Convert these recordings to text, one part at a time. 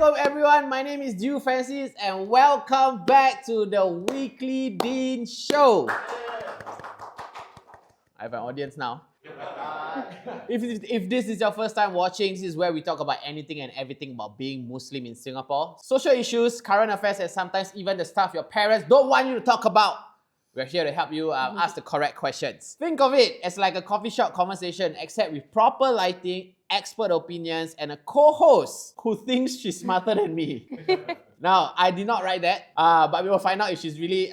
Assalamualaikum everyone, my name is Dew Francis and welcome back to the Weekly Dean Show. I have an audience now. If this is your first time watching, this is where we talk about anything and everything about being Muslim in Singapore. Social issues, current affairs, and sometimes even the stuff your parents don't want you to talk about. We're here to help you ask the correct questions. Think of it as like a coffee shop conversation, except with proper lighting, expert opinions, and a co-host who thinks she's smarter than me. Now, I did not write that, but we will find out if she's really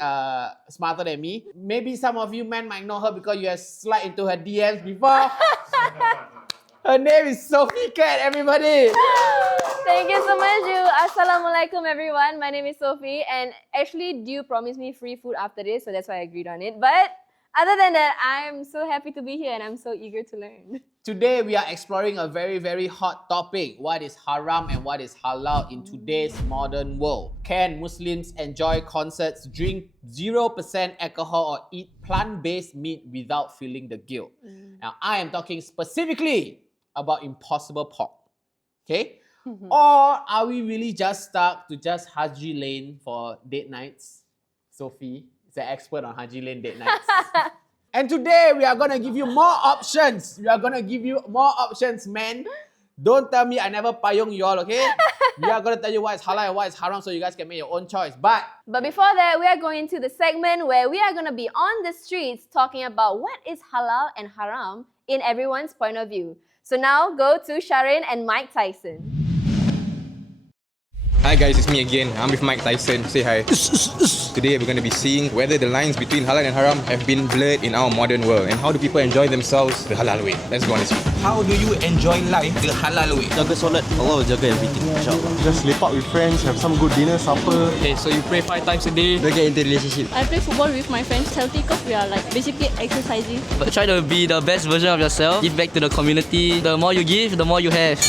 smarter than me. Maybe some of you men might know her because you have slid into her DMs before. Her name is Sophie Cat, everybody. Thank you so much, Dew. Assalamualaikum, everyone. My name is Sophie, and actually, Dew promised me free food after this, so that's why I agreed on it. But other than that, I'm so happy to be here, and I'm so eager to learn. Today, we are exploring a very, very hot topic. What is haram and what is halal in today's modern world? Can Muslims enjoy concerts, drink 0% alcohol, or eat plant-based meat without feeling the guilt? Now, I am talking specifically about impossible pork. Okay? Or are we really just stuck to just Haji Lane for date nights? Sophie is an expert on Haji Lane date nights. And today, we are going to give you more options. We are going to give you more options, man. Don't tell me I never payung you all, okay? We are going to tell you what is halal and what is haram so you guys can make your own choice. But before that, we are going into the segment where we are going to be on the streets talking about what is halal and haram in everyone's point of view. So now, go to Sharin and Mike Tyson. Hi guys, it's me again. I'm with Mike Tyson. Say hi. Today we're going to be seeing whether the lines between halal and haram have been blurred in our modern world and how do people enjoy themselves the halal way. Let's go on this. How do you enjoy life the halal way? Jaga solat, Allah will jaga everything, insyaAllah. Just lepak with friends, have some good dinner, supper. Okay, so you pray 5 times a day. Don't get into relationship. I play football with my friends, healthy because we are like basically exercising. But try to be the best version of yourself. Give back to the community. The more you give, the more you have.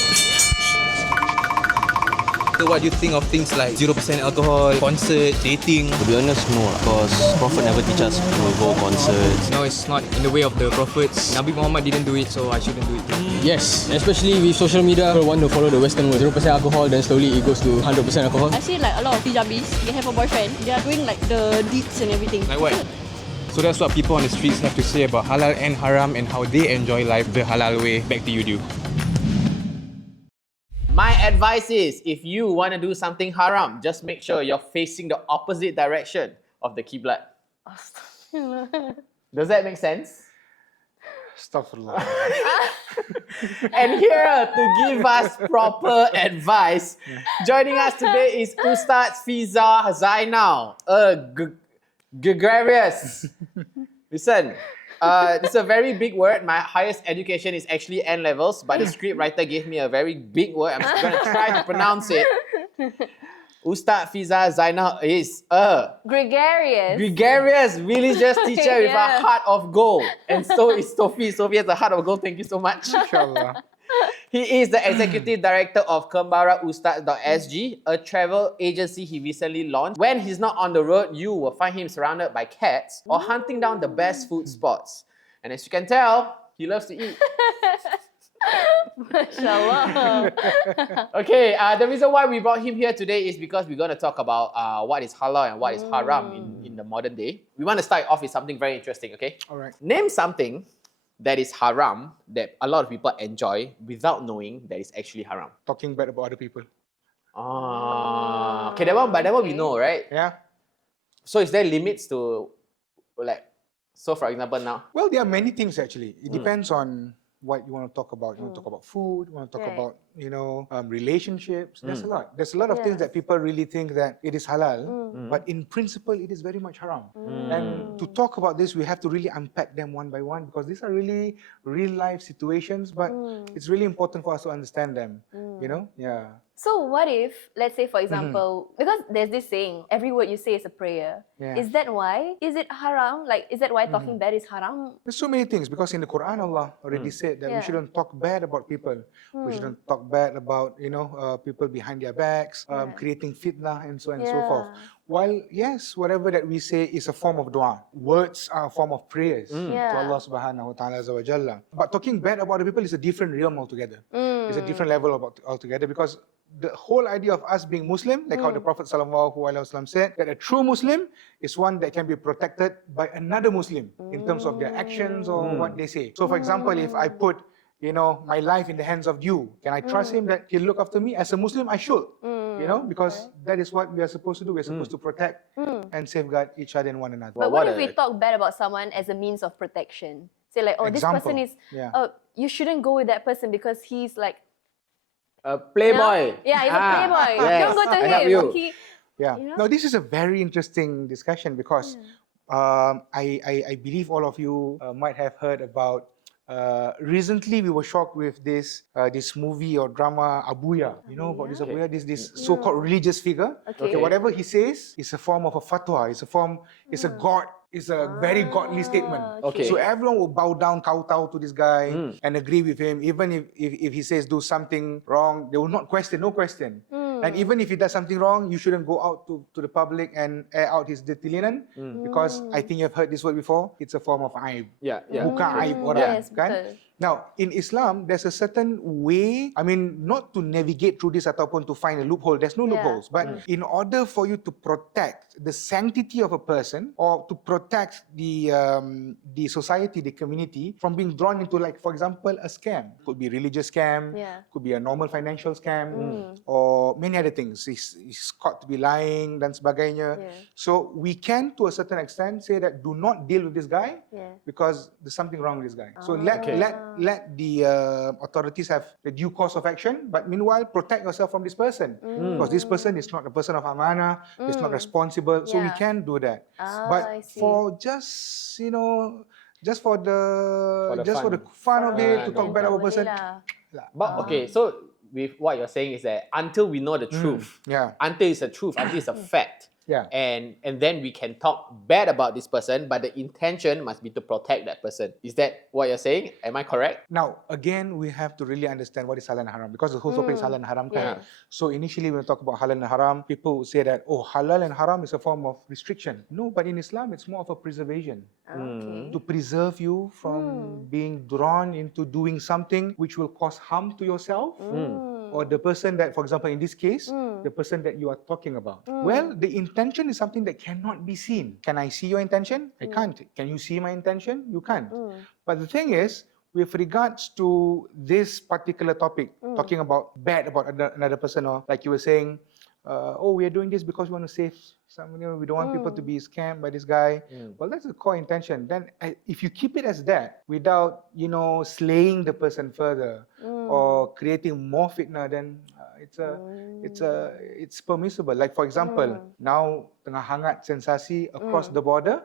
So what do you think of things like 0% alcohol, concert, dating? To be honest, no, because Prophet never teach us to go concerts. No, it's not in the way of the prophets. Nabi Muhammad didn't do it, so I shouldn't do it. Yes, especially with social media, people want to follow the Western world. 0% alcohol, then slowly it goes to 100% alcohol. I see like a lot of hijabis, they have a boyfriend, they are doing like the deeds and everything. Like what? So that's what people on the streets have to say about halal and haram and how they enjoy life the halal way. Back to you, Dew. my advice is, if you want to do something haram, just make sure you're facing the opposite direction of the Qiblat. Does that make sense? Astaghfirullah. And here to give us proper advice, joining us today is Ustaz Fiza Zainal, gregarious. Listen, it's a very big word. My highest education is actually N levels, but the script writer gave me a very big word. I'm going to try to pronounce it. Ustaz Fiza Zainal is a gregarious religious teacher with a heart of gold. And so is Sophie. Sophie has a heart of gold. Thank you so much. InsyaAllah. He is the executive director of KembaraUstaz.sg, a travel agency he recently launched. When he's not on the road, you will find him surrounded by cats or hunting down the best food spots. And as you can tell, he loves to eat. Mashallah. Okay, the reason why we brought him here today is because we're going to talk about what is halal and what is haram in the modern day. We want to start off with something very interesting, okay? All right. Name something that is haram that a lot of people enjoy without knowing that it's actually haram. Talking bad about other people. Okay, that one we know, right? Yeah. So is there limits to, like, so for example now? Well, there are many things actually. It depends on what you want to talk about. You want to talk about food, you want to talk about, relationships. There's a lot. There's a lot of things that people really think that it is halal, but in principle, it is very much haram. And to talk about this, we have to really unpack them one by one because these are really real life situations, but it's really important for us to understand them, Yeah. So what if, let's say for example, because there's this saying, every word you say is a prayer. Yeah. Is that why? Is it haram? Like, is that why talking bad is haram? There's so many things because in the Quran, Allah already said that we shouldn't talk bad about people. We shouldn't talk bad about, people behind their backs, creating fitna and so on and so forth. While, yes, whatever that we say is a form of dua. Words are a form of prayers to Allah subhanahu wa ta'ala azza wa jalla. But talking bad about other people is a different realm altogether. It's a different level altogether because the whole idea of us being Muslim, like how the Prophet ﷺ said, that a true Muslim is one that can be protected by another Muslim in terms of their actions or what they say. So for example, if I put my life in the hands of you, can I trust him that he'll look after me? As a Muslim, I should, because that is what we are supposed to do. We're supposed to protect and safeguard each other and one another. But what if we talk bad about someone as a means of protection? Say like, this person is, you shouldn't go with that person because he's like a playboy. Yeah, he's a playboy. Yes. Don't go to I him. help you. No, this is a very interesting discussion because I believe all of you might have heard about. Recently, we were shocked with this movie or drama Abuya. You know about this Abuya? This so-called religious figure. Okay. Whatever he says is a form of a fatwa. It's a god. It's a very godly statement. Okay. So everyone will bow down, kowtow to this guy and agree with him. Even if he says do something wrong, they will not question, no question. And even if he does something wrong, you shouldn't go out to the public and air out his dirty linen because I think you've heard this word before. It's a form of aib. Buka aib orang. Yes, Kan? betul. Now, in Islam, there's a certain way, not to navigate through this ataupun to find a loophole. There's no loopholes. But in order for you to protect the sanctity of a person or to protect the society, the community from being drawn into, like, for example, a scam. Could be a religious scam, could be a normal financial scam, or many other things. He's caught to be lying dan sebagainya. So we can, to a certain extent, say that do not deal with this guy because there's something wrong with this guy. So let the authorities have the due course of action, but meanwhile protect yourself from this person because this person is not a person of amanah, is not responsible. So we can do that. But for just for the fun of it, to talk bad about a person. But okay, so with what you're saying is that until we know the truth, until it's a truth, until it's a fact, and then we can talk bad about this person, but the intention must be to protect that person. Is that what you're saying? Am I correct? Now, again, we have to really understand what is halal and haram because the whole topic is halal and haram. So initially, when we talk about halal and haram, people would say that, halal and haram is a form of restriction. No, but in Islam, it's more of a preservation. To preserve you from being drawn into doing something which will cause harm to yourself or the person that, for example, in this case, the person that you are talking about. Well, the intention is something that cannot be seen. Can I see your intention? I can't. Can you see my intention? You can't. But the thing is, with regards to this particular topic, talking about bad about another person, or like you were saying, we are doing this because we want to save some, we don't want people to be scammed by this guy. Well, that's the core intention. Then if you keep it as that, without, slaying the person further or creating more fitna, then it's permissible. Like, for example, now tengah hangat sensasi across the border,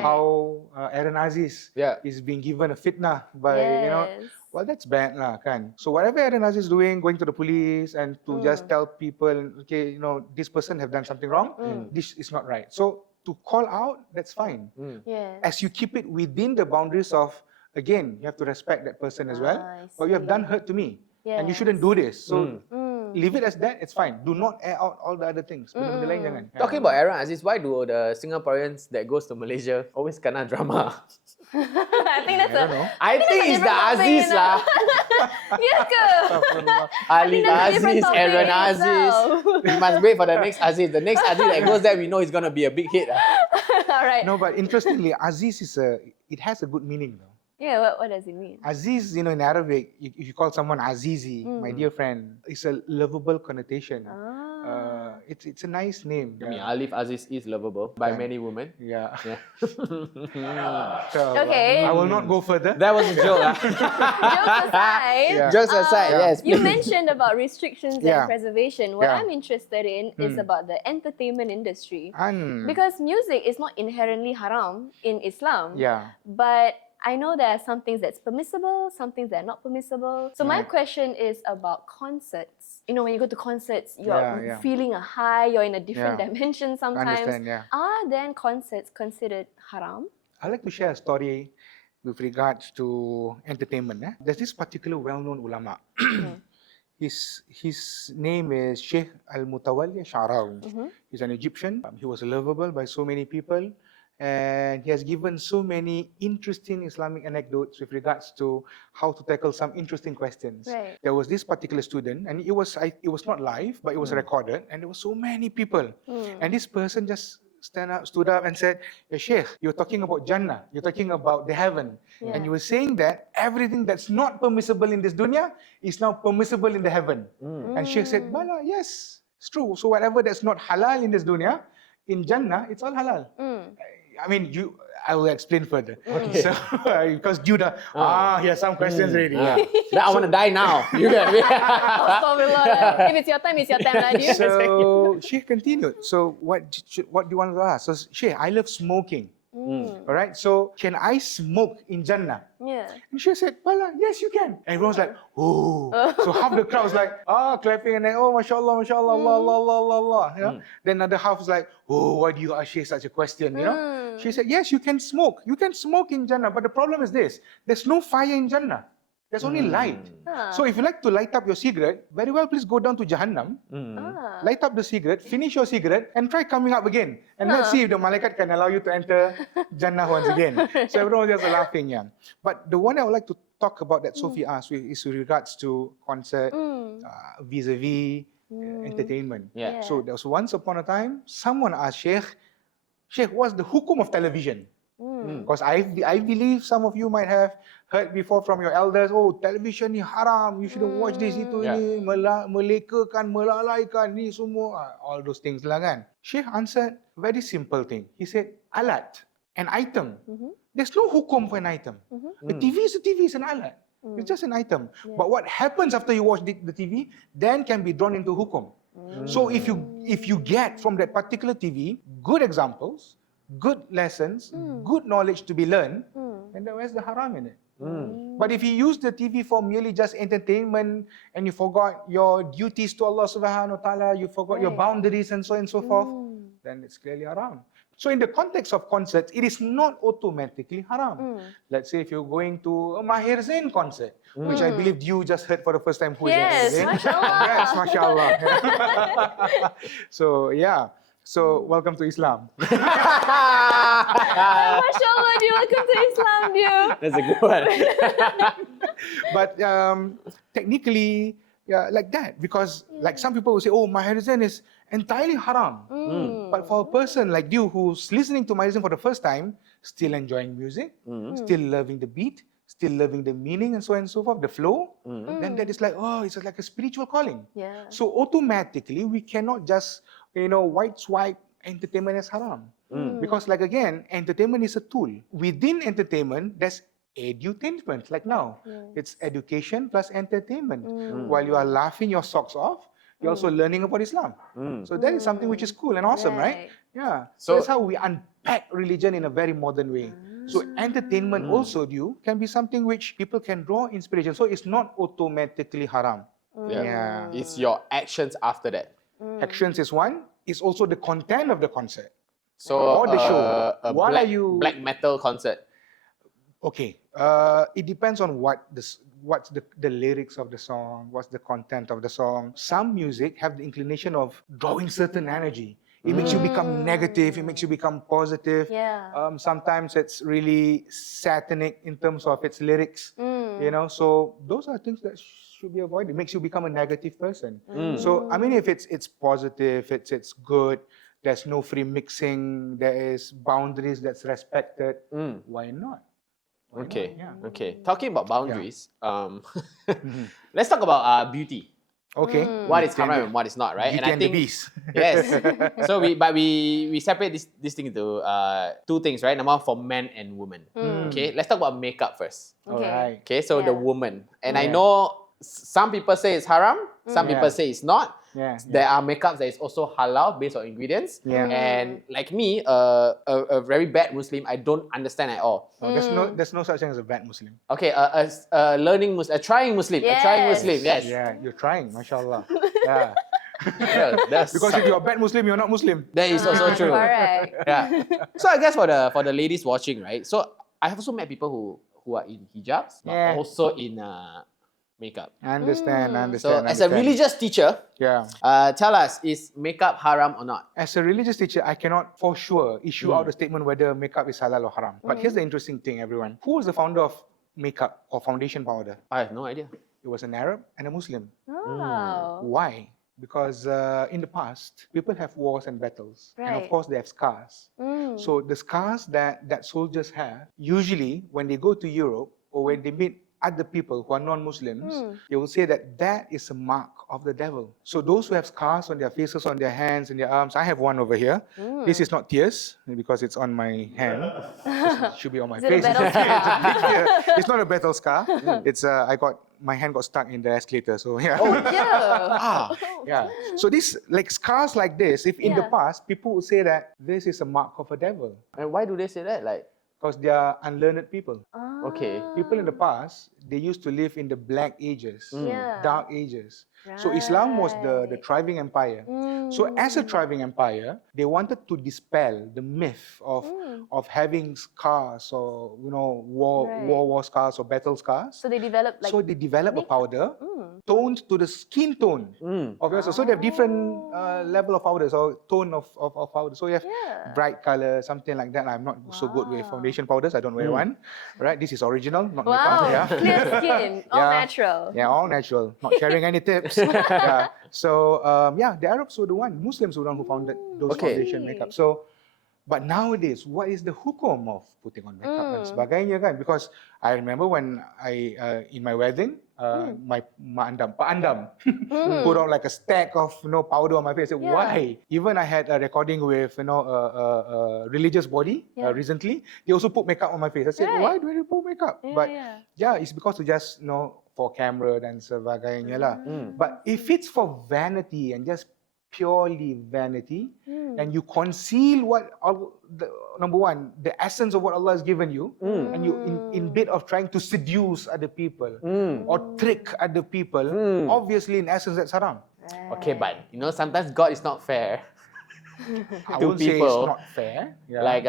how Aaron Aziz is being given a fitnah by, well, that's bad lah, kan. So whatever Aaron Aziz is doing, going to the police and to just tell people, okay, this person have done something wrong, this is not right. So to call out, that's fine. As you keep it within the boundaries of, again, you have to respect that person as well. But you have done hurt to me, and you shouldn't do this. So leave it as that, it's fine. Do not air out all the other things. Benda-benda lain jangan. Talking about Aaron Aziz, why do the Singaporeans that goes to Malaysia always kena drama? I think that's I think it's the Aziz lah. Yes ke? Ali that's a different Aziz, topic Aaron in Aziz. itself. We must wait for the next Aziz. The next Aziz that goes there, we know it's going to be a big hit. Alright. No, but interestingly, Aziz it has a good meaning though. Yeah, what does it mean? Aziz, in Arabic, if you call someone Azizi, my dear friend, it's a lovable connotation. It's a nice name. I mean, Alif Aziz is lovable by many women. Yeah. Okay. I will not go further. That was a joke. Jokes aside, Jokes aside, yes. you mentioned about restrictions and preservation. What Yeah. I'm interested in is about the entertainment industry. And Because music is not inherently haram in Islam. yeah. But I know there are some things that's permissible, some things that are not permissible. So my question is about concerts. When you go to concerts, you're feeling a high, you're in a different dimension sometimes. Understand, yeah. Are then concerts considered haram? I'd like to share a story with regards to entertainment. There's this particular well-known ulama. His name is Sheikh Al-Mutawalli Sha'rawi. He's an Egyptian. He was lovable by so many people. and he has given so many interesting Islamic anecdotes with regards to how to tackle some interesting questions. Right. There was this particular student, and it was not live, but it was recorded, and there were so many people, and this person just stood up and said, "Ya Sheikh, you're talking about Jannah, you're talking about the heaven, and you were saying that everything that's not permissible in this dunya is now permissible in the heaven." And Sheikh said, "Bala, yes, it's true. So whatever that's not halal in this dunya, in Jannah, it's all halal." I mean, I will explain further. Okay. So, because you he has some questions already. Yeah. I want to die now. You get me? If it's your time, it's your time, lah, dude. So she continued. So what do you want to ask? So Sheikh, I love smoking. All right. So can I smoke in Jannah? Yeah. And she said, "Bala, yes, you can." Everyone's like, "Oh." So half the crowd was like, clapping, and then, "Oh, mashallah, mashallah, Allah, Allah, Allah, Allah, Allah." You know? Then another half was like, "Oh, why do you ask Sheikh such a question?" You know? She said, "Yes, you can smoke. You can smoke in Jannah, but the problem is this: there's no fire in Jannah. There's only light. So if you like to light up your cigarette, very well, please go down to Jahannam, light up the cigarette, finish your cigarette, and try coming up again. And let's see if the malaikat can allow you to enter Jannah once again." So everyone was just laughing, yeah. But the one I would like to talk about that Sophie asked is with regards to concert, vis-a-vis entertainment. Yeah. So there was once upon a time, someone asked Sheikh, what's the hukum of television? Because I believe some of you might have heard before from your elders, television ni haram, you shouldn't watch this, itu ni, melekakan, melalaikan, ni semua, all those things lah kan. Sheikh answered very simple thing. He said, alat, an item. There's no hukum for an item. A TV is a TV, it's an alat. It's just an item. But what happens after you watch the TV, then can be drawn into hukum. So if you get from that particular TV good examples, good lessons, good knowledge to be learned, then where's the haram in it? But if you use the TV for merely just entertainment and you forgot your duties to Allah subhanahu wa ta'ala, you forgot your boundaries and so on and so forth, then it's clearly haram. So in the context of concerts, it is not automatically haram. Let's say if you're going to a Mahir Zain concert, which I believe you just heard for the first time. Who is Yes, Zain? mashallah. Yes, mashallah. So yeah. So welcome to Islam. Mashallah, dude. Welcome to Islam, dude. That's a good one. But technically, like that, because like some people will say, Mahir Zain is entirely haram. But for a person like you who's listening to Mahir Zain for the first time, still enjoying music, still loving the beat, still loving the meaning and so on and so forth, the flow, then that is like, it's like a spiritual calling. Yeah. So automatically, we cannot just, white swipe entertainment as haram. Because like again, entertainment is a tool. Within entertainment, there's edutainment, like now. It's education plus entertainment. While you are laughing your socks off, you're also learning about Islam. So that is something which is cool and awesome, right? Yeah. So that's how we unpack religion in a very modern way. So entertainment also, can be something which people can draw inspiration. So it's not automatically haram. Yeah. It's your actions after that. Actions is one. It's also the content of the concert. So or the show. What black, are you? black metal concert. Okay. It depends on what's the lyrics of the song, what's the content of the song. Some music have the inclination of drawing certain energy. It makes you become negative, it makes you become positive. Yeah. Sometimes it's really satanic in terms of its lyrics. So those are things that should be avoided. It makes you become a negative person. So I mean, if it's positive, it's good, there's no free mixing, there is boundaries that's respected, why not? Okay. Okay. Talking about boundaries, let's talk about beauty. Okay. What is haram and what is not, right? Beauty and the Beast. Yes. So we separate this thing into two things, right? Number one for men and women. Okay. Let's talk about makeup first. Alright. Okay. So the woman, and I know some people say it's haram, some people say it's not. There are makeups that is also halal based on ingredients. And like me, a very bad Muslim, I don't understand at all. There's no such thing as a bad Muslim. Okay, a learning Muslim, a trying Muslim, Yes. a trying Muslim, yes. Yeah, you're trying, mashallah. Yeah. That's, Because if you're a bad Muslim, you're not Muslim. that is also true. Correct. Yeah. So I guess for the ladies watching, right? So I have also met people who are in hijabs, but Yeah. also in makeup. I understand. So, as a religious teacher, yeah. tell us, is makeup haram or not? As a religious teacher, I cannot for sure issue out a statement whether makeup is halal or haram. But here's the interesting thing, everyone. Who was the founder of makeup or foundation powder? I have no idea. It was an Arab and a Muslim. Oh. Why? Because in the past, people have wars and battles. And of Right. course, they have scars. So the scars that soldiers have, usually when they go to Europe or when they meet other people who are non-Muslims, they will say that is a mark of the devil. So those who have scars on their faces, on their hands, and their arms, I have one over here. This is not tears because it's on my hand. It should be on my Is it a face. battle scar? It's a big tear. It's not a battle scar. It's my hand got stuck in the escalator. So yeah. Yeah. Yeah. So this, like scars like this, if in the Yeah. past people would say that this is a mark of a devil, And why do they say that? Like, because they are unlearned people. okay. People in the past, they used to live in the black ages, Yeah. dark ages. So Islam was the thriving empire. So as a thriving empire, they wanted to dispel the myth of having scars or war scars or battle scars. So they developed like. So they develop a powder toned to the skin tone of yours. So they have different level of powder, so tone of powder. So you have bright color, something like that. I'm not so good with foundation powders. I don't wear one. Right? This is original, not Wow, makeup. Yeah. clear skin, all Yeah. natural. Yeah, all natural. Not sharing any tips. Yeah. So the Arabs were the one, Muslims were the one who founded those foundation makeup. So, but nowadays, what is the hukum of putting on makeup dan sebagainya kan? Because I remember when I in my wedding, my Pak Andam put on like a stack of powder on my face. I said, why? Even I had a recording with a religious body recently. They also put makeup on my face. I said, why do you put makeup? But it's because to just for camera dan sebagainya lah. But if it's for vanity and just purely vanity, and you conceal number one, the essence of what Allah has given you, and you in bit of trying to seduce other people or trick other people, obviously in essence that's haram. Okay, but sometimes God is not fair. I To won't say people. it's not fair. Yeah. I'm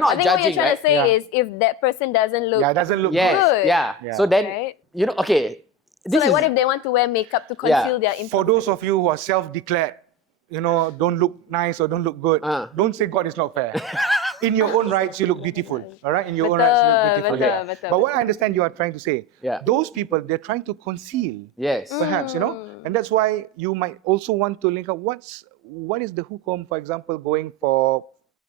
not I think what judging, you're trying right? to say is if that person doesn't look it doesn't look Yes, good. good. yeah. Yeah. So then, Right? okay. So like, what if they want to wear makeup to conceal their imperfections? For those of you who are self-declared, don't look nice or don't look good, don't say God is not fair. In your own rights, you look beautiful. All right? In your own rights, you look beautiful. Betul. But what I understand you are trying to say, those people, they're trying to conceal. Yes. Perhaps, and that's why you might also want to link up what is the hukum, for example, going for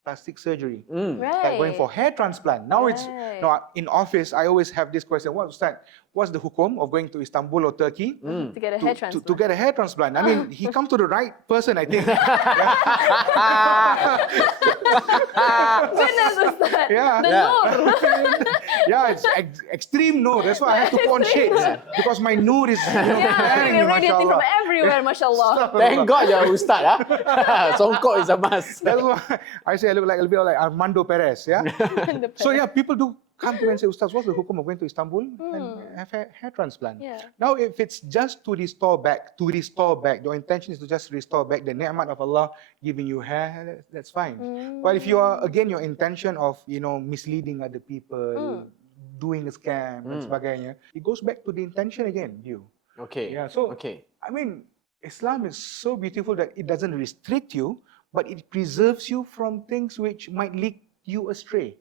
plastic surgery, like going for hair transplant. Now in office, I always have this question: what's the hukum of going to Istanbul or Turkey to get a hair transplant? to get a hair transplant? I mean, he come to the right person, I think. Goodness, Ustaz. Yeah. The nur. It's extreme nur. That's why I have to put on shades because my nur is Yeah, me, radiating from mashallah. everywhere, mashallah. Thank God you're Ustad, Songkok is a must. That's why I say I look like a bit like Armando Perez, yeah. So people do come to me and say, Ustaz, what's the hukum of going to Istanbul and have hair transplant? Yeah. Now, if it's just to restore back, your intention is to just restore back the ni'mat of Allah giving you hair, that's fine. But if you are, again, your intention of, misleading other people, doing a scam and sebagainya, it goes back to the intention again, Okay. Yeah, so, okay. I mean, Islam is so beautiful that it doesn't restrict you, but it preserves you from things which might lead you astray.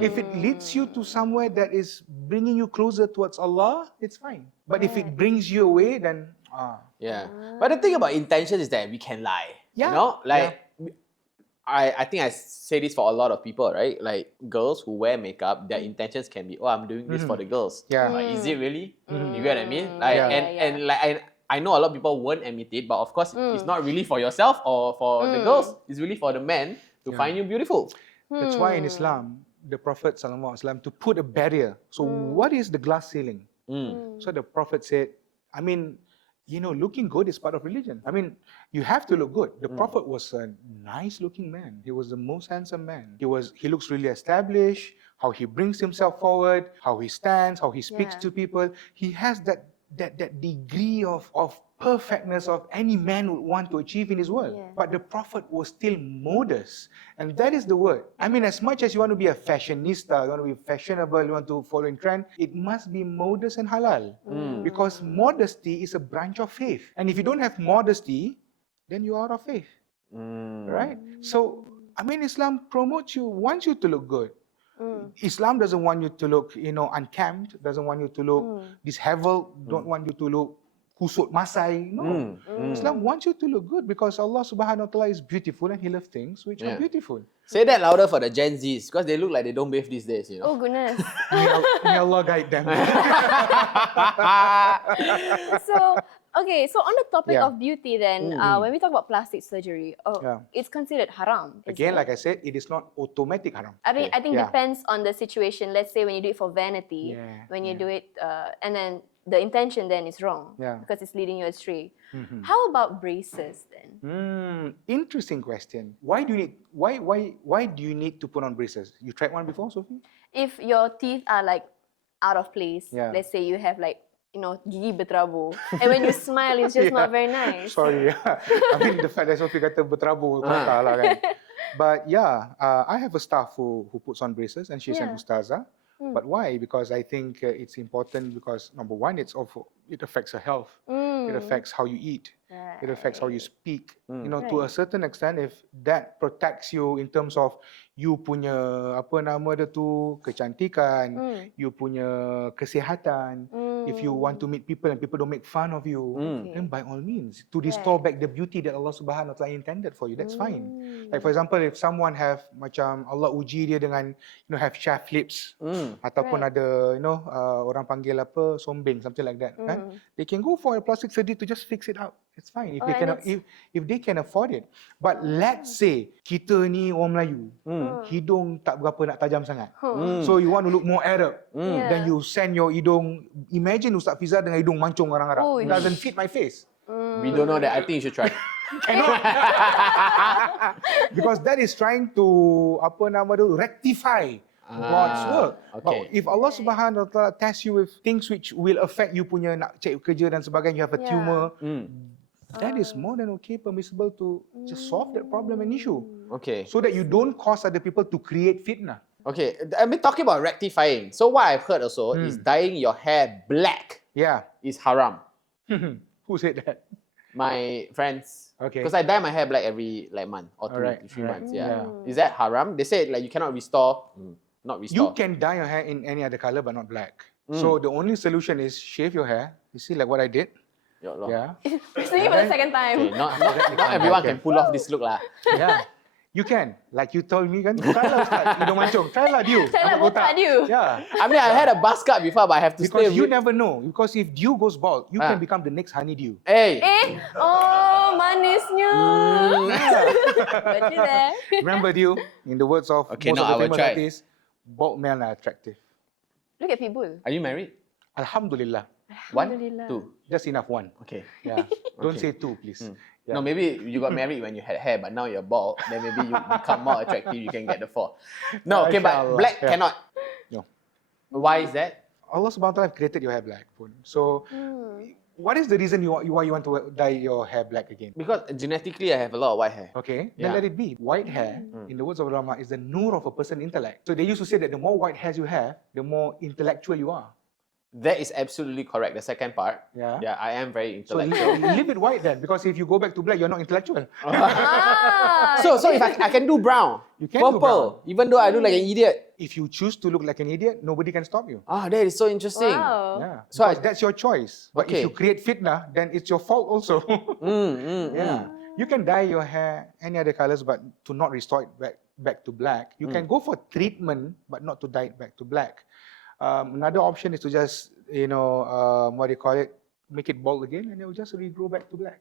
If it leads you to somewhere that is bringing you closer towards Allah, it's fine. But if it brings you away, then Yeah. But the thing about intention is that we can lie. Yeah. I think I say this for a lot of people, right? Like girls who wear makeup, their intentions can be, I'm doing this for the girls. Yeah. But is it really? You get what I mean? Like, Yeah. and like I know a lot of people won't admit it, but of course it's not really for yourself or for the girls. It's really for the men to find you beautiful. That's why in Islam, the Prophet ﷺ to put a barrier. So what is the glass ceiling? So the Prophet said, I mean, looking good is part of religion. I mean, you have to look good. The Prophet was a nice-looking man. He was the most handsome man. He looks really established, how he brings himself forward, how he stands, how he speaks to people. He has that degree of perfectness of any man would want to achieve in his world. Yeah. But the Prophet was still modest. And that is the word. I mean, as much as you want to be a fashionista, you want to be fashionable, you want to follow in trend, it must be modest and halal. Because modesty is a branch of faith. And if you don't have modesty, then you are out of faith. Right? So, I mean, Islam promotes you, wants you to look good. Islam doesn't want you to look, unkempt, doesn't want you to look disheveled, don't want you to look kusut masai. No. Islam wants you to look good because Allah subhanahu wa ta'ala is beautiful and He loves things which are beautiful. Say that louder for the Gen Zs because they look like they don't bathe these days, you know. Oh goodness. May Allah guide them. So, okay, so on the topic Yeah. of beauty then, when we talk about plastic surgery, it's considered haram. Again, like I said, it is not automatic haram. I mean, I think Yeah. depends on the situation. Let's say when you do it for vanity, when you do it, and then the intention then is wrong because it's leading you astray. How about braces then? Interesting question. Why do you need to put on braces? You tried one before, Sophie? If your teeth are like out of place, Yeah. let's say you have like, gigi berterabur, and when you smile, it's just not very nice. Sorry. I mean, the fact that Sophie kata berterabur, kata lah kan. But yeah, I have a staff who puts on braces and she's an ustazah. But why? Because I think it's important because number one, it affects her health. It affects how you eat. It affects how you speak. To a certain extent, if that protects you in terms of you punya kecantikan, you punya kesihatan. If you want to meet people and people don't make fun of you, then by all means, to restore back the beauty that Allah Subhanahu wa Taala intended for you, that's fine. Like for example, if someone have macam Allah uji dia dengan have shaft lips ataupun ada orang panggil apa sombeng, something like that, kan? They can go for a plastic surgery to just fix it out. It's fine if they can afford it. But let's say kita ni orang Melayu, hidung tak berapa nak tajam sangat. So you want to look more Arab, then you send your hidung. Imagine Ustaz Fiza dengan hidung mancung orang Arab. It doesn't fit my face. We don't know that. I think you should try. Because that is trying to rectify God's work. But if Allah Subhanahu wa Taala tests you with things which will affect you punya nak cari kerja dan sebagainya, you have a tumor, that is more than okay, permissible to just solve that problem and issue. Okay. So that you don't cause other people to create fitnah. Okay, I've been talking about rectifying. So what I've heard also is dyeing your hair black is haram. Who said that? My friends. Okay. Because I dye my hair black every month or 2 to 3 months. Yeah. Is that haram? They say you cannot restore. Not restore. You can dye your hair in any other color but not black. So the only solution is shave your hair. You see like what I did? Ya Allah. Yeah. Especially for the second time. Okay, not everyone can pull off this look lah. Yeah. You can. Like you told me kan. Try lah Ustaz. Hidung mancung. Try lah Dew. Try lah botak Dew. Yeah. I mean, I had a buzz cut before, but I have to Because stay you with... never know. Because if Dew goes bald, you can become the next honeydew. Hey! Oh, manisnya. Betul there. Remember Dew? In the words of Okay, most no, of I the will famous try. artists, bald men are attractive. Look at people. Are you married? Alhamdulillah. One? Alhamdulillah. Two? Just enough one. Okay. Yeah. Don't say two, please. Yeah. No, maybe you got married when you had hair, but now you're bald. Then maybe you become more attractive. You can get the 4. No, okay, but Inshallah. black Yeah. cannot. No. Why is that? Allah subhanahu wa ta'ala created your hair black. So, what is the reason why you want to dye your hair black again? Because genetically, I have a lot of white hair. Okay, Yeah. then let it be. White hair, in the words of ulama, is the nur of a person's intellect. So they used to say that the more white hairs you have, the more intellectual you are. That is absolutely correct. The second part. Yeah. Yeah, I am very So intellectual. leave it white then, because if you go back to black, you're not intellectual. So if I can do brown, You can do purple, even though I look like an idiot. If you choose to look like an idiot, nobody can stop you. Ah, that is so interesting. Wow. Yeah. So Because that's your choice. But Okay. if you create fitna, then it's your fault also. Yeah. You can dye your hair any other colors, but to not restore it back to black. You can go for treatment, but not to dye it back to black. Another option is to just, what do you call it? Make it bald again, and it will just regrow back to black.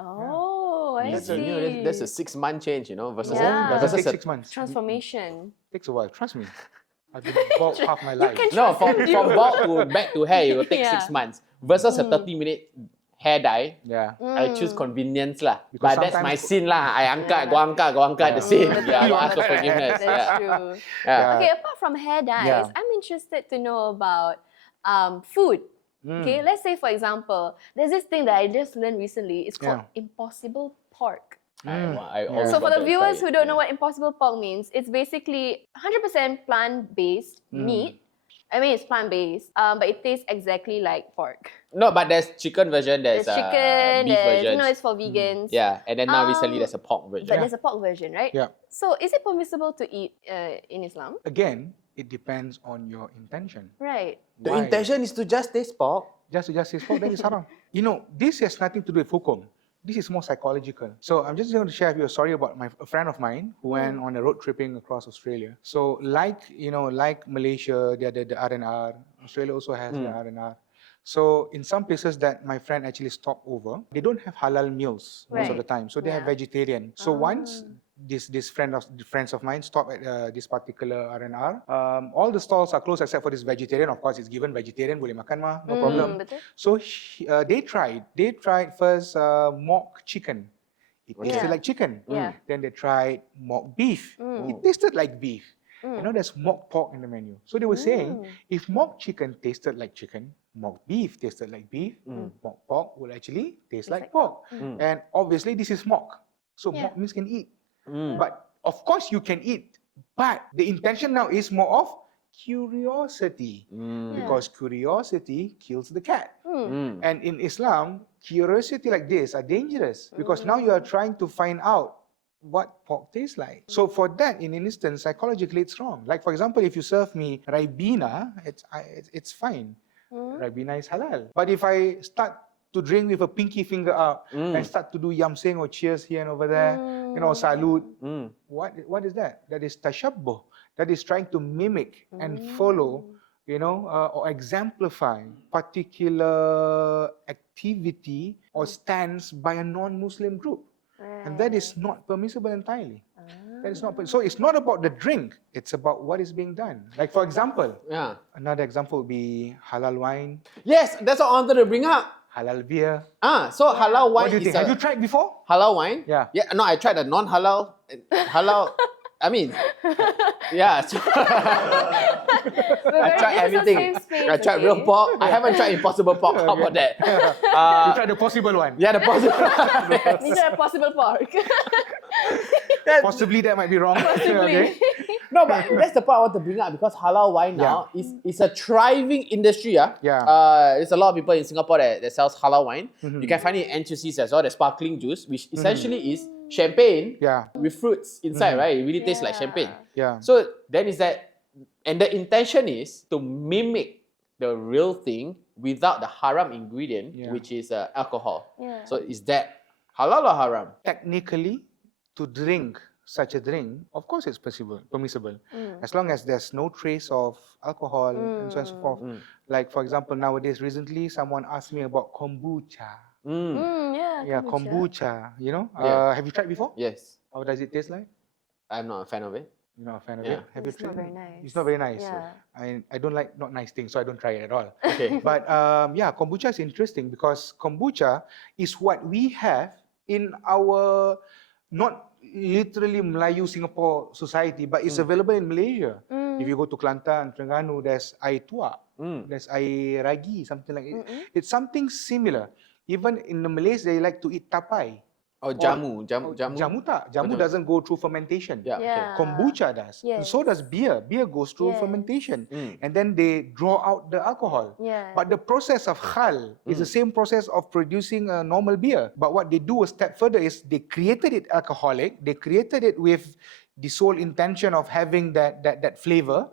Oh, I That's see. that's a 6-month change, versus Yeah. Doesn't versus take a, 6 months. Transformation. Takes a while. Trust me. I've been bald half my life. no from bald to back to hair, it will take Yeah. 6 months versus a 30-minute hair dye. Yeah. I choose convenience lah. Because But that's my sometimes- sin lah. I angkat, go angkat the same. Yeah, I ask for forgiveness. That's Yeah. true. Yeah. Okay, apart from hair dyes, Yeah. I'm interested to know about food. Okay, let's say for example, there's this thing that I just learned recently. It's called impossible pork. I always So for wanted the to try viewers it. who don't know what impossible pork means, it's basically 100% plant-based meat. I mean, it's plant-based, but it tastes exactly like pork. No, but there's chicken version, there's chicken, beef version. it's for vegans. Yeah, and then now recently there's a pork version. But there's a pork version, right? Yeah. So is it permissible to eat in Islam? Again, it depends on your intention. Right. The Why? intention is to just taste pork. Just to taste pork, that is haram. You know, this has nothing to do with hukum. This is more psychological. So I'm just going to share with you a story about a friend of mine who went on a road tripping across Australia. So like Malaysia, the R&R, Australia also has the R&R. So in some places that my friend actually stopped over, they don't have halal meals most of the time. So they have vegetarian. So once this friends of mine stopped at this particular R&R, all the stalls are closed except for this vegetarian. Of course, it's given vegetarian, boleh makan mah, no problem. So they tried first mock chicken. It tasted like chicken. Then they tried mock beef. It tasted like beef. You know, there's mock pork in the menu. So they were saying, if mock chicken tasted like chicken, mock beef tasted like beef, mock pork will actually taste like pork. And obviously this is mock. So mock means can eat. But of course you can eat. But the intention now is more of curiosity. Because curiosity kills the cat. And in Islam, curiosity like this are dangerous. Because now you are trying to find out what pork tastes like. So for that, in an instance, psychologically it's wrong. Like for example, if you serve me Ribena, it's fine. Ribena is halal. But if I start to drink with a pinky finger up and start to do yamseng or cheers here and over there, you know, salute, what is that? That is tashabbuh. That is trying to mimic and follow, you know, or exemplify particular activity or stance by a non-Muslim group. And that is not permissible entirely. That is not. So it's not about the drink. It's about what is being done. Like for example, another example would be halal wine. Yes, that's what I wanted to bring up. Halal beer. So halal wine What do you think? Have you tried before? Halal wine? Yeah. Yeah, no, I tried a non-halal. Halal, I mean, yeah. So I tried everything. I tried real pork. I haven't tried impossible pork. How about that? You tried the possible one. Yeah, the possible. These are possible pork. Possibly that might be wrong. Possibly. No, but that's the part I want to bring up because halal wine now is a thriving industry. There's a lot of people in Singapore that sells halal wine. You can find it in NTUCs as well. The sparkling juice, which essentially is champagne with fruits inside, right? It really tastes like champagne. So then is that, and the intention is to mimic the real thing without the haram ingredient, which is alcohol. So is that halal or haram? Technically, to drink such a drink, of course it's permissible. As long as there's no trace of alcohol and so on and so forth. Like for example, nowadays, recently someone asked me about kombucha. Kombucha, you know. Have you tried before? Yes. How does it taste like? I'm not a fan of it. You're not a fan of it? Have you It's tried? not very nice. It's not very nice. Yeah. I don't like not nice things, so I don't try it at all. Okay. But kombucha is interesting because kombucha is what we have in our, not literally Melayu Singapore society, but it's available in Malaysia. If you go to Kelantan, Terengganu, there's air tuak, there's air ragi, something like it. It's something similar. Even in the Malays, they like to eat tapai. Oh, jamu. Jamu tak. Jamu doesn't go through fermentation. Okay. Kombucha does. Yes. So does beer. Beer goes through fermentation. And then they draw out the alcohol. But the process of khal is the same process of producing a normal beer. But what they do a step further is they created it alcoholic. They created it with the sole intention of having that flavor.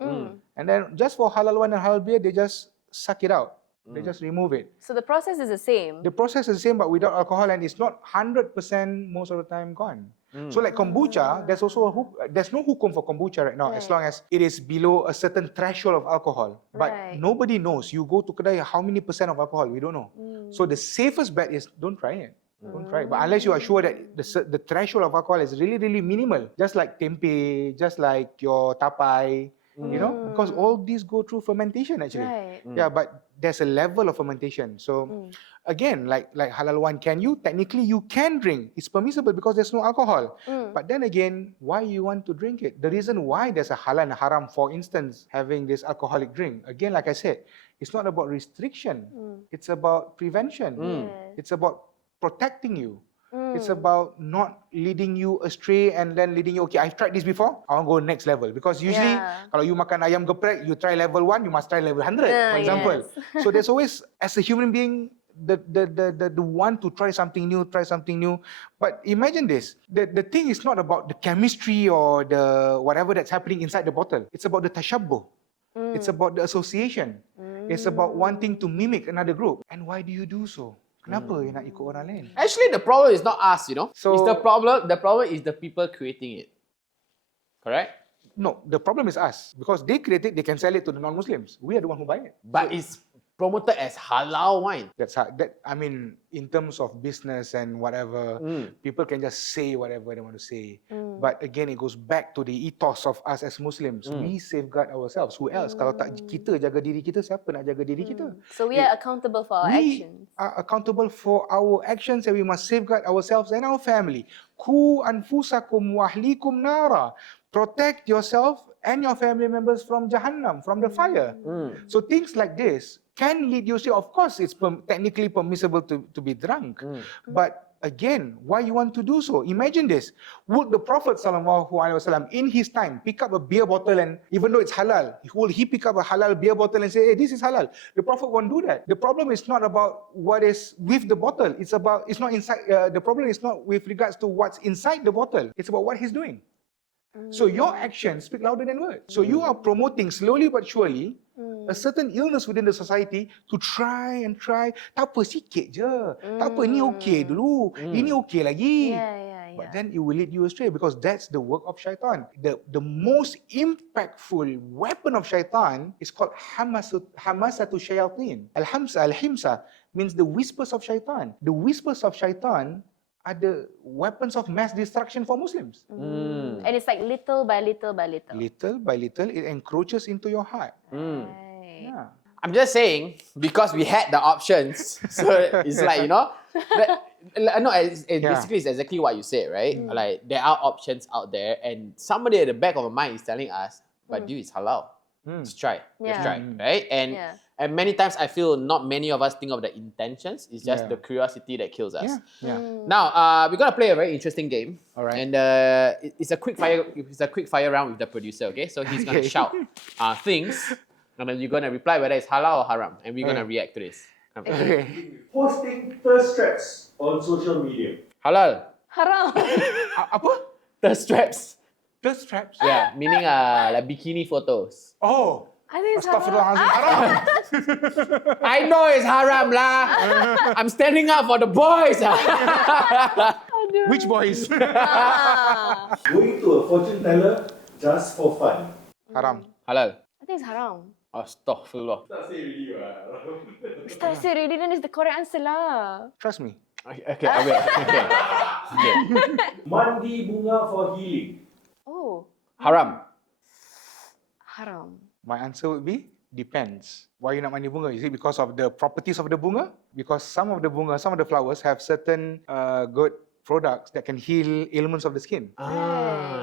And then just for halal wine and halal beer, they just suck it out. They just remove it. So the process is the same. The process is the same, but without alcohol, and it's not 100% most of the time gone. So like kombucha, there's also there's no hukum for kombucha right now, as long as it is below a certain threshold of alcohol. But nobody knows. You go to kedai, how many percent of alcohol? We don't know. So the safest bet is don't try it. Don't try it. But unless you are sure that the threshold of alcohol is really, really minimal, just like tempeh, just like your tapai, You know, because all these go through fermentation actually. Right. Yeah, but there's a level of fermentation. So again, like halal wine, technically you can drink. It's permissible because there's no alcohol. But then again, why you want to drink it? The reason why there's a halal and haram, for instance, having this alcoholic drink. Again, like I said, it's not about restriction. It's about prevention. It's about protecting you. It's about not leading you astray and then leading you, okay, I've tried this before, I want to go next level. Because usually, kalau you makan ayam geprek, you try level 1, you must try level 100, for example. Yes. So there's always, as a human being, the one to try something new. But imagine this, the thing is not about the chemistry or the whatever that's happening inside the bottle. It's about the tashabbuh. It's about the association. It's about wanting to mimic another group. And why do you do so? Kenapa you nak ikut orang lain? Actually, the problem is not us, you know. So- It's the problem is the people creating it. Correct? No, the problem is us. Because they create it, they can sell it to the non-Muslims. We are the one who buy it. But it's promoted as halal wine. That's how, I mean, in terms of business and whatever, people can just say whatever they want to say. But again, it goes back to the ethos of us as Muslims. We safeguard ourselves. Who else? Kalau tak kita jaga diri kita, siapa nak jaga diri kita? So we are accountable for our We actions. are accountable for our actions and we must safeguard ourselves and our family. Ku anfusakum wa ahlikum nara. Protect yourself and your family members from Jahannam, from the fire. So things like this can lead you to, of course, it's technically permissible to be drunk. But again, why you want to do so? Imagine this. Would the Prophet ﷺ in his time pick up a beer bottle and even though it's halal, will he pick up a halal beer bottle and say, hey, this is halal? The Prophet won't do that. The problem is not about what is with the bottle. It's not inside. The problem is not with regards to what's inside the bottle. It's about what he's doing. So your actions speak louder than words. So you are promoting slowly but surely a certain illness within the society to try. Tak apa, sikit je. Tak apa, ni okay dulu. Ini okay lagi. But then it will lead you astray because that's the work of shaitan. The most impactful weapon of shaitan is called hamasatu shayatin. Al-himsa means the whispers of shaitan. The whispers of shaitan are the weapons of mass destruction for Muslims. And it's like little by little by little. Little by little, it encroaches into your heart. Right. Yeah. I'm just saying, because we had the options, so it's like, you know, basically it's exactly what you said, right? Like, there are options out there, and somebody at the back of my mind is telling us, but dude, it's halal. Let's try. Let's try, right? And many times I feel not many of us think of the intentions. It's just the curiosity that kills us. Now, we're gonna play a very interesting game. All right. And it's a quick fire round with the producer. Okay, so he's gonna shout things, and then you're gonna reply whether it's halal or haram, and we're gonna react to this. Okay. Posting thirst traps on social media. Halal. Haram. Apa? Thirst traps. Thirst traps? Yeah, meaning like bikini photos. Oh. I think it's Astaghfirullahalazim. Haram. I know it's haram lah. I'm standing up for the boys. Which boys? Going to a fortune teller just for fun. Haram. Halal. I think it's haram. Astaghfirullah. Start say already, then it's the correct answer lah. Trust me. Okay, I will. Okay. Mandi bunga for healing. Oh, Haram. haram. My answer would be depends. Why you nak mandi bunga? Is it because of the properties of the bunga? Because some of the flowers have certain good products that can heal ailments of the skin.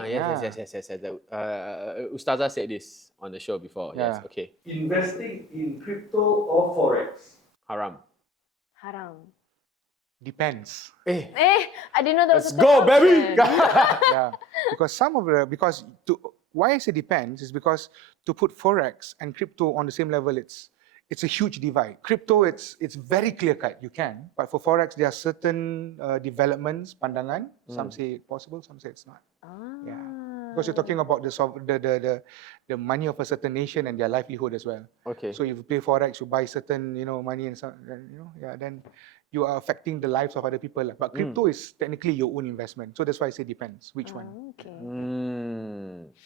Yes. Ustazah said this on the show before. Yes, Yeah. okay. Investing in crypto or forex. Haram. Haram. Depends. I didn't know that was Let's a go, third baby! option. Yeah, why I say depends is because to put forex and crypto on the same level, it's a huge divide. Crypto, it's very clear cut. You can, but for forex, there are certain developments, pandangan. Some say it's possible, some say it's not. Yeah, because you're talking about the money of a certain nation and their livelihood as well. Okay. So if you play forex, you buy certain money and some, then you are affecting the lives of other people. But crypto is technically your own investment. So that's why I say depends. Which one? Okay.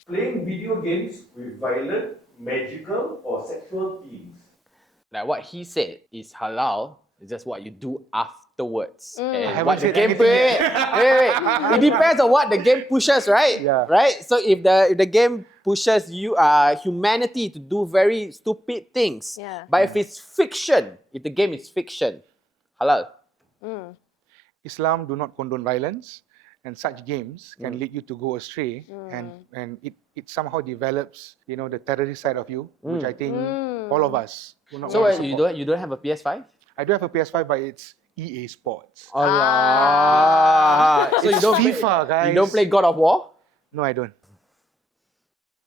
Playing video games with violent, magical or sexual themes. Like what he said is halal It's just what you do afterwards. I And haven't what the said game anything wait. It depends on what the game pushes, right? Yeah. Right? So if the game pushes you humanity to do very stupid things. Yeah. But if it's fiction, if the game is fiction, halal. Islam do not condone violence, and such games can lead you to go astray, and it somehow develops, the terrorist side of you, which I think all of us do not So want to you support. don't have a PS5? I do have a PS5, but it's EA Sports. Allah. So you It's don't FIFA, guys. You don't play God of War? No, I don't.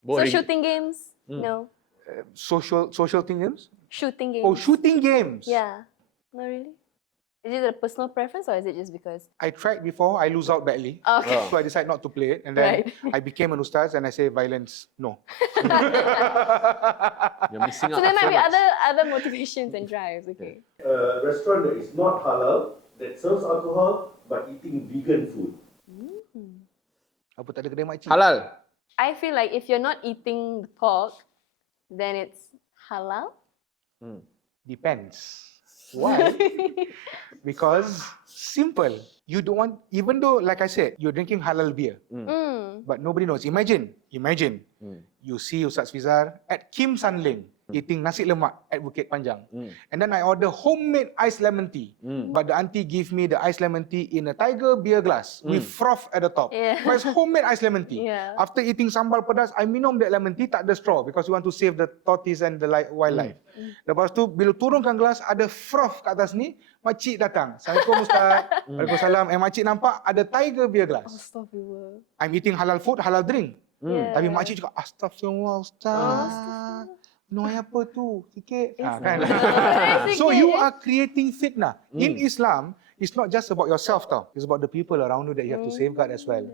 So shooting games? No. Social thing games? Shooting games? Oh, shooting games. Yeah. No, really? Is it a personal preference or is it just because? I tried before, I lose out badly. Okay. So I decided not to play it. And then Right. I became an ustaz and I say violence, no. You're missing out. So there on might be much. other motivations and drives. Okay. A restaurant that is not halal, that serves alcohol, but eating vegan food. Apa tak ada kedai makcik? Halal. I feel like if you're not eating pork, then it's halal. Depends. Why? Because simple. You don't want, even though, like I said, you're drinking halal beer, but nobody knows. Imagine, you see Ustaz Fizar at Kim San Ling eating nasi lemak at Bukit Panjang. And then I order homemade iced lemon tea. But the auntie give me the iced lemon tea in a tiger beer glass with froth at the top. Yeah. But it's homemade iced lemon tea. Yeah. After eating sambal pedas, I minum that lemon tea, tak ada straw because we want to save the tortoise and the wildlife. Lepas tu, bila turunkan gelas, ada froth kat atas ni, makcik datang. Assalamualaikum Ustaz. Waalaikumsalam. Makcik nampak ada tiger beer glass. Astaghfirullah. I'm eating halal food, halal drink. Yeah. Tapi makcik cakap, Astaghfirullah Ustaz. No, apa tu? Sikit. Kan? So you are creating fitnah. In Islam, it's not just about yourself tau. It's about the people around you that you have to safeguard as well.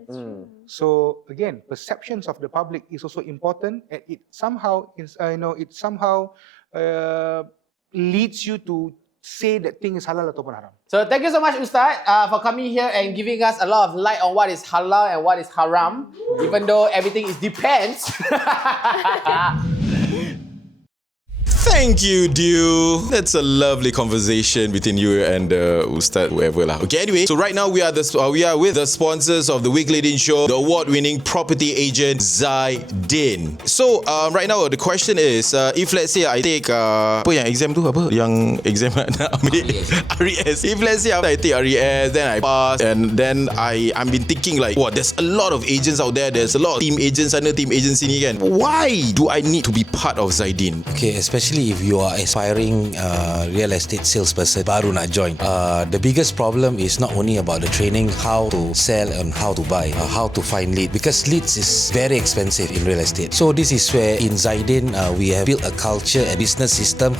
So again, perceptions of the public is also important. And it somehow, leads you to say that thing is halal ataupun haram. So thank you so much, Ustaz, for coming here and giving us a lot of light on what is halal and what is haram, even though everything is depends. Thank you, Dew. That's a lovely conversation between you and Ustad, whoever lah. Okay, anyway, so right now we are with the sponsors of the Weekly Dean Show, the award-winning property agent Zaidean. So right now the question is, if let's say I take apa yang exam tu apa? Yang exam nak ambil RES. If let's say I take RES, then I pass, and then I'm been thinking like, wow, there's a lot of agents out there. There's a lot of team agents sana, team agents sini kan. Why do I need to be part of Zaidean? Okay, especially if you are aspiring real estate salesperson baru nak join. The biggest problem is not only about the training, how to sell and how to buy, how to find lead, because leads is very expensive in real estate. So this is where in Zaidean we have built a culture and business system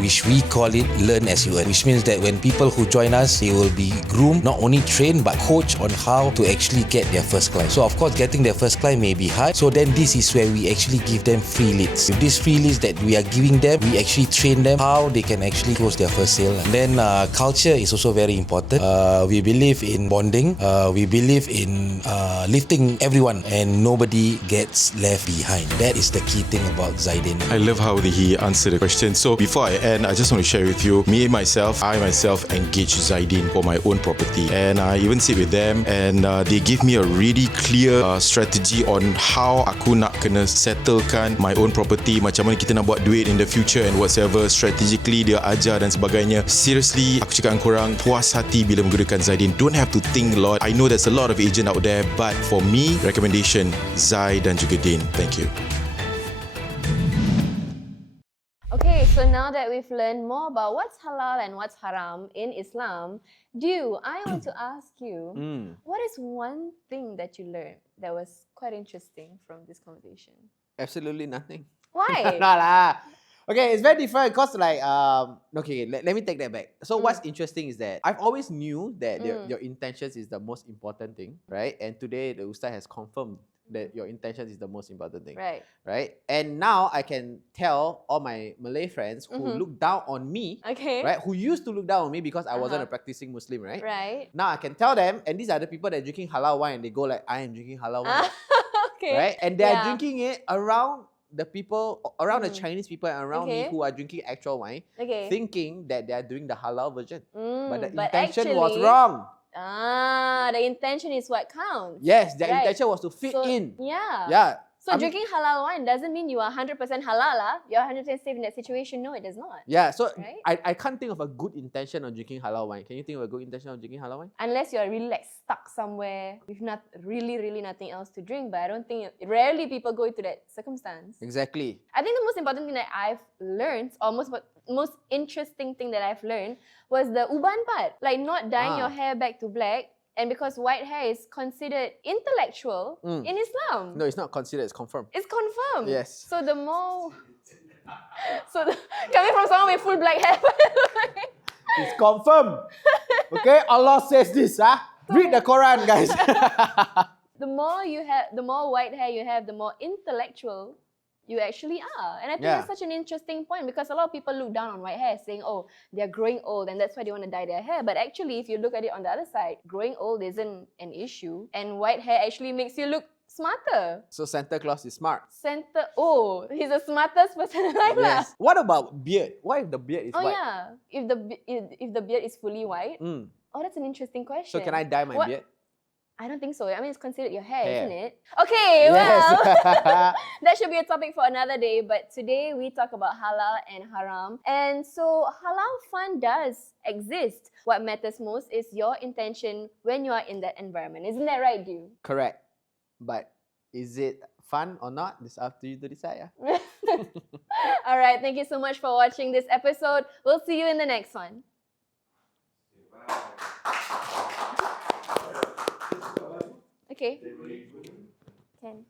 which we call it learn as you earn, which means that when people who join us, they will be groomed, not only trained but coached on how to actually get their first client. So of course getting their first client may be hard, so then this is where we actually give them free leads. With these free leads that we are giving them, we actually train them how they can actually close their first sale. And then culture is also very important. We believe in bonding. We believe in lifting everyone and nobody gets left behind. That is the key thing about Zaidean. I love how he answered the question. So before I end, I just want to share with you, I myself engaged Zaidean for my own property, and I even sit with them and they give me a really clear strategy on how aku nak kena settlekan my own property, macam mana kita nak buat duit in the future and whatsoever. Strategically dia ajar dan sebagainya. Seriously, aku cakap dengan korang, puas hati bila menggunakan Zaidean. Don't have to think a lot. I know there's a lot of agent out there, but for me, recommendation Zai dan juga Dean. Thank you. Okay, so now that we've learned more about what's halal and what's haram in Islam, Dew, I want to ask you, what is one thing that you learned that was quite interesting from this conversation? Absolutely nothing. Why? No lah. Okay, it's very different because like okay, let me take that back. So what's interesting is that I've always knew that your intentions is the most important thing, right? And today the Ustaz has confirmed that your intentions is the most important thing. Right. Right? And now I can tell all my Malay friends who look down on me, right? Who used to look down on me because I wasn't a practicing Muslim, right? Right. Now I can tell them, and these are the people that are drinking halal wine, and they go like, I am drinking halal wine. Okay. Right? And they are drinking it around the people around the Chinese people and around me Okay. who are drinking actual wine, Okay. thinking that they are doing the halal version, but the but intention was actually- wrong. The intention is what counts. Yes, their Right. intention was to fit So, in. Yeah. Yeah. So I mean- drinking halal wine doesn't mean you are 100% halal. You're 100% safe in that situation. No, it does not. Yeah, so Right? I can't think of a good intention on drinking halal wine. Can you think of a good intention of drinking halal wine? Unless you're really like stuck somewhere with really nothing else to drink. But I don't think, rarely people go into that circumstance. Exactly. I think the most important thing that I've learned, or most interesting thing that I've learned, was the uban part. Like not dyeing your hair back to black. And because white hair is considered intellectual in Islam. No, it's not considered, it's confirmed. It's confirmed. Yes. So the more... coming from someone with full black hair. It's confirmed. Okay, Allah says this. Read the Quran, guys. The more white hair you have, the more intellectual you actually are. And I think that's such an interesting point because a lot of people look down on white hair saying, oh, they're growing old and that's why they want to dye their hair. But actually, if you look at it on the other side, growing old isn't an issue. And white hair actually makes you look smarter. So Santa Claus is smart. He's the smartest person alive. Yes. What about beard? What if the beard is Oh white? yeah, if the beard is fully white. Oh, that's an interesting question. So can I dye my beard? I don't think so. I mean, it's considered your hair, Hair. isn't it? Okay, Yes. well, that should be a topic for another day. But today we talk about halal and haram. And so halal fun does exist. What matters most is your intention when you are in that environment. Isn't that right, Dew? Correct. But is it fun or not? It's up to you to decide. All right, thank you so much for watching this episode. We'll see you in the next one. Okay. Can.